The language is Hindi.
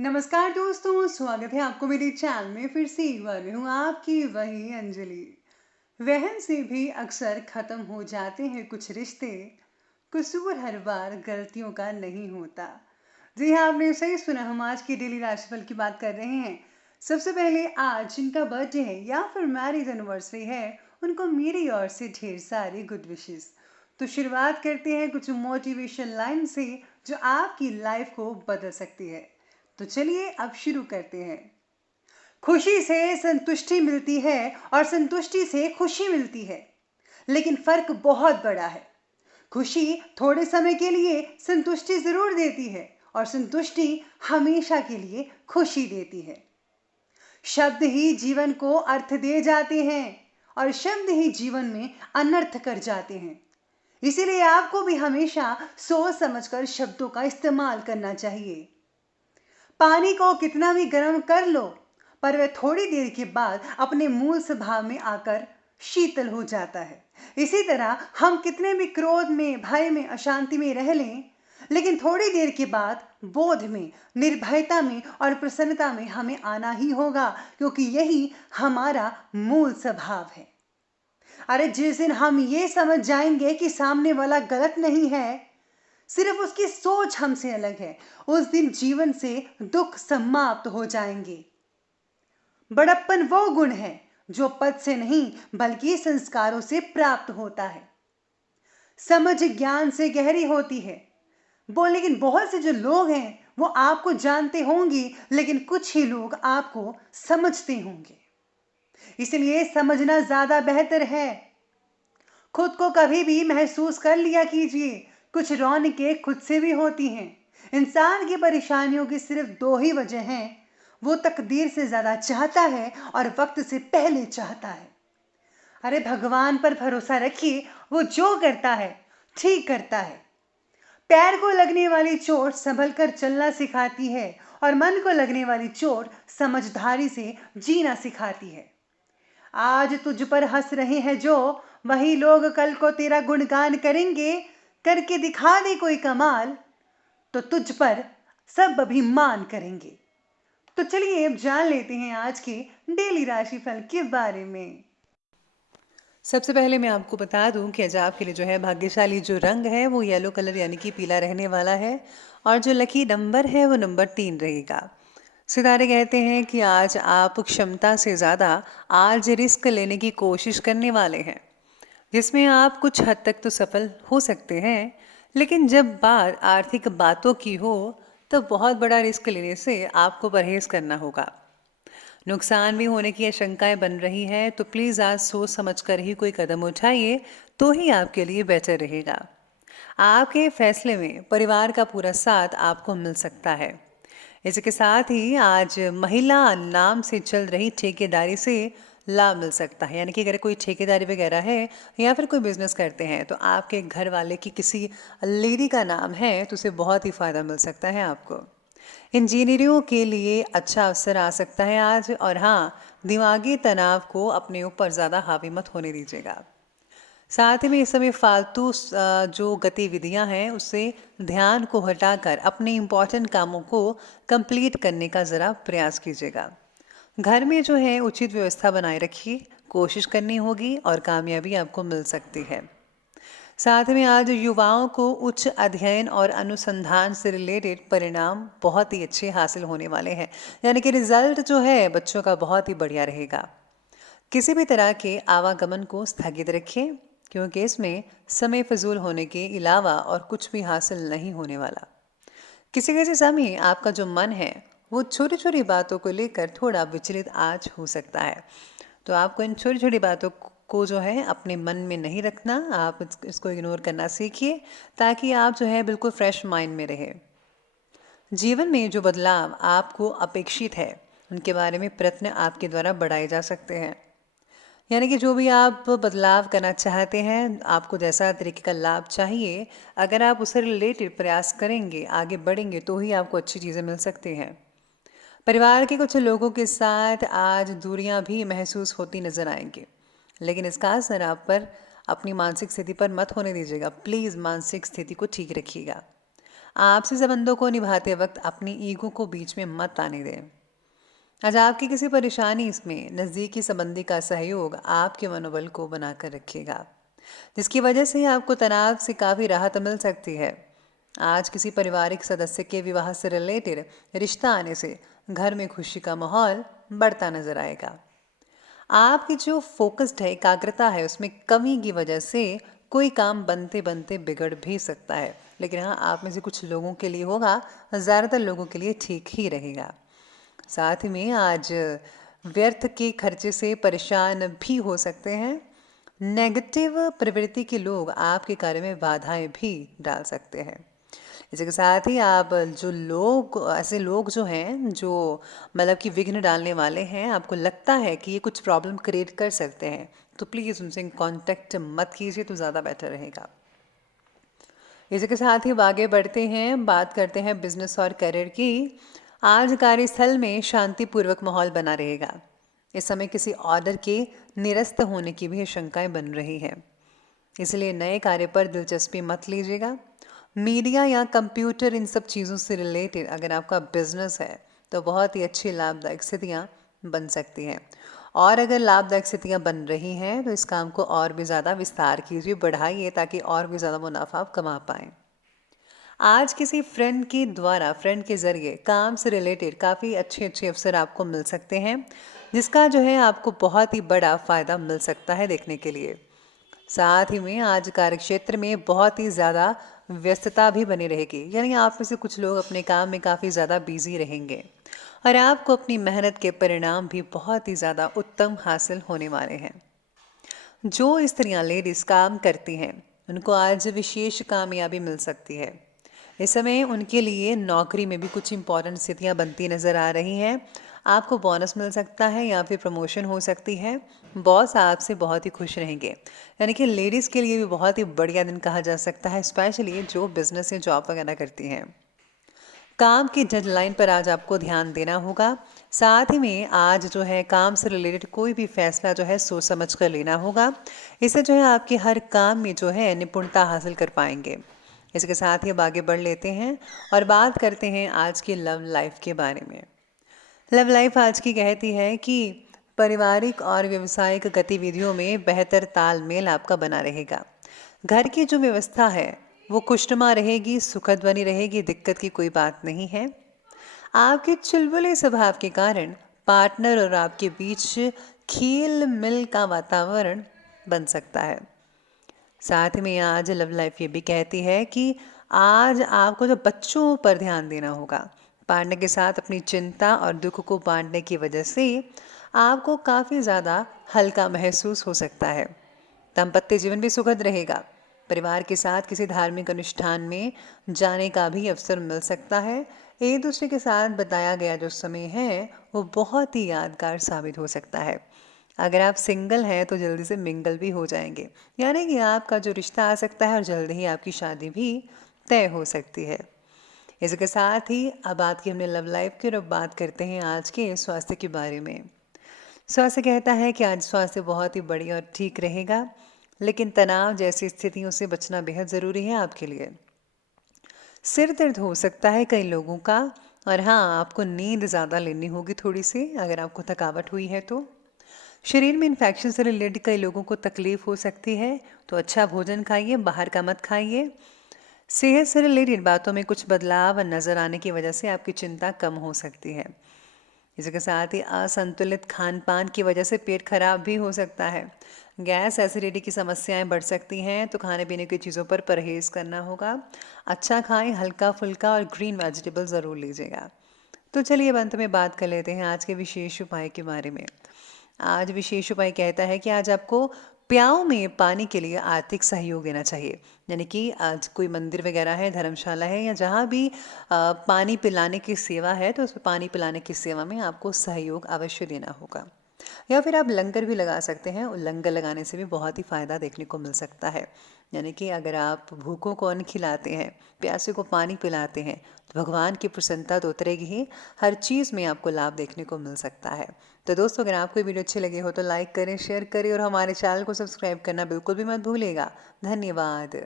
नमस्कार दोस्तों, स्वागत है आपको मेरे चैनल में। फिर से एक बार मैं हूँ आपकी वही अंजलि। वहन से भी अक्सर खत्म हो जाते हैं कुछ रिश्ते, कसूर हर बार गलतियों का नहीं होता। जी हाँ, आपने सही सुना। हम आज की डेली राशिफल की बात कर रहे हैं। सबसे पहले आज जिनका बर्थडे है या फिर मैरिज एनिवर्सरी है, उनको मेरी ओर से ढेर सारी गुड विशेस। तो शुरुआत करते हैं कुछ मोटिवेशन लाइन से जो आपकी लाइफ को बदल सकती है। तो चलिए अब शुरू करते हैं। खुशी से संतुष्टि मिलती है और संतुष्टि से खुशी मिलती है, लेकिन फर्क बहुत बड़ा है। खुशी थोड़े समय के लिए संतुष्टि जरूर देती है और संतुष्टि हमेशा के लिए खुशी देती है। शब्द ही जीवन को अर्थ दे जाते हैं और शब्द ही जीवन में अनर्थ कर जाते हैं। इसीलिए आपको भी हमेशा सोच समझकर शब्दों का इस्तेमाल करना चाहिए। पानी को कितना भी गर्म कर लो, पर वह थोड़ी देर के बाद अपने मूल स्वभाव में आकर शीतल हो जाता है। इसी तरह हम कितने भी क्रोध में, भय में, अशांति में रह लें, लेकिन थोड़ी देर के बाद बोध में, निर्भयता में और प्रसन्नता में हमें आना ही होगा, क्योंकि यही हमारा मूल स्वभाव है। अरे जिस दिन हम ये समझ जाएंगे कि सामने वाला गलत नहीं है, सिर्फ उसकी सोच हमसे अलग है, उस दिन जीवन से दुख समाप्त हो जाएंगे। बड़प्पन वो गुण है जो पद से नहीं बल्कि संस्कारों से प्राप्त होता है। समझ ज्ञान से गहरी होती है। लेकिन बहुत से जो लोग हैं वो आपको जानते होंगे, लेकिन कुछ ही लोग आपको समझते होंगे। इसलिए समझना ज्यादा बेहतर है। खुद को कभी भी महसूस कर लिया कीजिए। कुछ रौनकें खुद से भी होती हैं। इंसान की परेशानियों की सिर्फ दो ही वजह हैं। वो तकदीर से ज्यादा चाहता है और वक्त से पहले चाहता है। अरे भगवान पर भरोसा रखिए, वो जो करता है ठीक करता है। पैर को लगने वाली चोट संभल कर चलना सिखाती है और मन को लगने वाली चोट समझदारी से जीना सिखाती है। आज तुझ पर हंस रहे हैं जो, वही लोग कल को तेरा गुणगान करेंगे। करके दिखा दे कोई कमाल, तो तुझ पर सब अभिमान करेंगे। तो चलिए अब जान लेते हैं आज के डेली राशिफल के बारे में। सबसे पहले मैं आपको बता दूं कि आज आपके लिए जो है भाग्यशाली जो रंग है वो येलो कलर यानी कि पीला रहने वाला है, और जो लकी नंबर है वो नंबर 3 रहेगा। सितारे कहते हैं कि आज आप क्षमता से ज़्यादा आज रिस्क लेने की कोशिश करने वाले हैं, जिसमें आप कुछ हद तक तो सफल हो सकते हैं, लेकिन जब बात आर्थिक बातों की हो तो बहुत बड़ा रिस्क लेने से आपको परहेज करना होगा। नुकसान भी होने की आशंकाएं बन रही हैं, तो प्लीज़ आज सोच समझकर ही कोई कदम उठाइए, तो ही आपके लिए बेहतर रहेगा। आपके फैसले में परिवार का पूरा साथ आपको मिल सकता है। इसके साथ ही आज महिला नाम से चल रही ठेकेदारी से लाभ मिल सकता है, यानी कि अगर कोई ठेकेदारी वगैरह है या फिर कोई बिजनेस करते हैं तो आपके घर वाले की किसी लेडी का नाम है तो उसे बहुत ही फ़ायदा मिल सकता है आपको। इंजीनियरों के लिए अच्छा अवसर आ सकता है आज, और हाँ, दिमागी तनाव को अपने ऊपर ज़्यादा हावी मत होने दीजिएगा। साथ ही में इस समय फालतू जो गतिविधियां हैं उससे ध्यान को हटाकर अपने इम्पॉर्टेंट कामों को कंप्लीट करने का ज़रा प्रयास कीजिएगा। घर में जो है उचित व्यवस्था बनाए रखिए, कोशिश करनी होगी और कामयाबी आपको मिल सकती है। साथ में आज युवाओं को उच्च अध्ययन और अनुसंधान से रिलेटेड परिणाम बहुत ही अच्छे हासिल होने वाले हैं, यानी कि रिजल्ट जो है बच्चों का बहुत ही बढ़िया रहेगा। किसी भी तरह के आवागमन को स्थगित रखें, क्योंकि इसमें समय फजूल होने के अलावा और कुछ भी हासिल नहीं होने वाला। किसी किसी समय आपका जो मन है वो छोटी छोटी बातों को लेकर थोड़ा विचलित आज हो सकता है, तो आपको इन छोटी छोटी बातों को जो है अपने मन में नहीं रखना, आप इसको इग्नोर करना सीखिए, ताकि आप जो है बिल्कुल फ्रेश माइंड में रहे। जीवन में जो बदलाव आपको अपेक्षित है उनके बारे में प्रयत्न आपके द्वारा बढ़ाए जा सकते हैं, यानी कि जो भी आप बदलाव करना चाहते हैं, आपको जैसा तरीके का लाभ चाहिए, अगर आप उससे रिलेटेड प्रयास करेंगे, आगे बढ़ेंगे, तो ही आपको अच्छी चीज़ें मिल सकती हैं। परिवार के कुछ लोगों के साथ आज दूरियां भी महसूस होती नजर आएंगी, लेकिन इसका असर आप पर, अपनी मानसिक स्थिति पर मत होने दीजिएगा। प्लीज़ मानसिक स्थिति को ठीक रखिएगा। आपसी संबंधों को निभाते वक्त अपनी ईगो को बीच में मत आने दें। आज आपकी किसी परेशानी इसमें नज़दीकी संबंधी का सहयोग आपके मनोबल को बनाकर रखेगा, जिसकी वजह से आपको तनाव से काफ़ी राहत मिल सकती है। आज किसी पारिवारिक सदस्य के विवाह से रिलेटेड रिश्ता आने से घर में खुशी का माहौल बढ़ता नजर आएगा। आपकी जो फोकस्ड है, एकाग्रता है, उसमें कमी की वजह से कोई काम बनते बनते बिगड़ भी सकता है। लेकिन हाँ, आप में से कुछ लोगों के लिए होगा, ज़्यादातर लोगों के लिए ठीक ही रहेगा। साथ ही में आज व्यर्थ के खर्चे से परेशान भी हो सकते हैं। नेगेटिव प्रवृत्ति के लोग आपके कार्य में बाधाएं भी डाल सकते हैं। इसी के साथ ही आप जो लोग, ऐसे लोग जो हैं जो मतलब कि विघ्न डालने वाले हैं, आपको लगता है कि ये कुछ प्रॉब्लम क्रिएट कर सकते हैं, तो प्लीज़ उनसे कांटेक्ट मत कीजिए, तो ज़्यादा बेटर रहेगा। इसी के साथ ही आगे बढ़ते हैं, बात करते हैं बिजनेस और करियर की। आज कार्यस्थल में शांतिपूर्वक माहौल बना रहेगा। इस समय किसी ऑर्डर के निरस्त होने की भी आशंकाएं बन रही हैं, इसलिए नए कार्य पर दिलचस्पी मत लीजिएगा। मीडिया या कंप्यूटर, इन सब चीज़ों से रिलेटेड अगर आपका बिजनेस है तो बहुत ही अच्छी लाभदायक स्थितियाँ बन सकती हैं। और अगर लाभदायक स्थितियाँ बन रही हैं तो इस काम को और भी ज़्यादा विस्तार कीजिए, बढ़ाइए, ताकि और भी ज़्यादा मुनाफा आप कमा पाएँ। आज किसी फ्रेंड के द्वारा, फ्रेंड के ज़रिए काम से रिलेटेड काफ़ी अच्छे अच्छे अवसर आपको मिल सकते हैं, जिसका जो है आपको बहुत ही बड़ा फ़ायदा मिल सकता है देखने के लिए। साथ ही में आज कार्यक्षेत्र में बहुत ही ज़्यादा व्यस्तता भी बनी रहेगी, यानी आप में से कुछ लोग अपने काम में काफ़ी ज़्यादा बिजी रहेंगे और आपको अपनी मेहनत के परिणाम भी बहुत ही ज़्यादा उत्तम हासिल होने वाले हैं। जो स्त्रियां, लेडीज़ काम करती हैं, उनको आज विशेष कामयाबी मिल सकती है। इस समय उनके लिए नौकरी में भी कुछ इंपॉर्टेंट स्थितियां बनती नज़र आ रही हैं। आपको बोनस मिल सकता है या फिर प्रमोशन हो सकती है। बॉस आपसे बहुत ही खुश रहेंगे, यानी कि लेडीज़ के लिए भी बहुत ही बढ़िया दिन कहा जा सकता है, स्पेशली जो बिजनेस या जॉब वगैरह करती हैं। काम की डेडलाइन पर आज आपको ध्यान देना होगा। साथ ही में आज जो है काम से रिलेटेड कोई भी फैसला जो है सोच समझ कर लेना होगा। इससे जो है आपके हर काम में जो है निपुणता हासिल कर पाएंगे। इसके साथ ही अब आगे बढ़ लेते हैं और बात करते हैं आज की लव लाइफ के बारे में। लव लाइफ आज की कहती है कि पारिवारिक और व्यावसायिक गतिविधियों में बेहतर तालमेल आपका बना रहेगा। घर की जो व्यवस्था है वो खुशनुमा रहेगी, सुखद बनी रहेगी, दिक्कत की कोई बात नहीं है। आपके चुलबुले स्वभाव के कारण पार्टनर और आपके बीच खेल मिल का वातावरण बन सकता है। साथ में आज लव लाइफ ये भी कहती है कि आज आपको जो बच्चों पर ध्यान देना होगा। पार्टनर के साथ अपनी चिंता और दुख को बांटने की वजह से आपको काफ़ी ज़्यादा हल्का महसूस हो सकता है। दाम्पत्य जीवन भी सुखद रहेगा। परिवार के साथ किसी धार्मिक अनुष्ठान में जाने का भी अवसर मिल सकता है। एक दूसरे के साथ बताया गया जो समय है वो बहुत ही यादगार साबित हो सकता है। अगर आप सिंगल हैं तो जल्दी से मिंगल भी हो जाएंगे, यानी कि आपका जो रिश्ता आ सकता है और जल्दी ही आपकी शादी भी तय हो सकती है। इसके साथ ही अब बात की हमने लव लाइफ की और अब बात करते हैं आज के स्वास्थ्य के बारे में। स्वास्थ्य कहता है कि आज स्वास्थ्य बहुत ही बढ़िया और ठीक रहेगा, लेकिन तनाव जैसी स्थितियों से बचना बेहद ज़रूरी है आपके लिए। सिर दर्द हो सकता है कई लोगों का, और हाँ, आपको नींद ज़्यादा लेनी होगी थोड़ी सी अगर आपको थकावट हुई है तो। शरीर में इन्फेक्शन से रिलेटेड कई लोगों को तकलीफ हो सकती है, तो अच्छा भोजन खाइए, बाहर का मत खाइए। सेहत से रिलेटेड बातों में कुछ बदलाव नज़र आने की वजह से आपकी चिंता कम हो सकती है। इसके साथ ही असंतुलित खान पान की वजह से पेट खराब भी हो सकता है। गैस एसिडिटी की समस्याएं बढ़ सकती हैं, तो खाने पीने की चीज़ों पर परहेज करना होगा। अच्छा खाएं, हल्का फुल्का और ग्रीन वेजिटेबल ज़रूर लीजिएगा। तो चलिए अब अंत में बात कर लेते हैं आज के विशेष उपाय के बारे में। आज विशेष उपाय कहता है कि आज आपको प्याऊ में पानी के लिए आर्थिक सहयोग देना चाहिए, यानी कि आज कोई मंदिर वगैरह है, धर्मशाला है, या जहाँ भी पानी पिलाने की सेवा है तो उस पानी पिलाने की सेवा में आपको सहयोग अवश्य देना होगा। या फिर आप लंगर भी लगा सकते हैं, और लंगर लगाने से भी बहुत ही फ़ायदा देखने को मिल सकता है। यानी कि अगर आप भूखों को अन्न खिलाते हैं, प्यासे को पानी पिलाते हैं, तो भगवान की प्रसन्नता तो उतरेगी ही, हर चीज़ में आपको लाभ देखने को मिल सकता है। तो दोस्तों, अगर आपको वीडियो अच्छी लगी हो तो लाइक करें, शेयर करें और हमारे चैनल को सब्सक्राइब करना बिल्कुल भी मत भूलिएगा। धन्यवाद।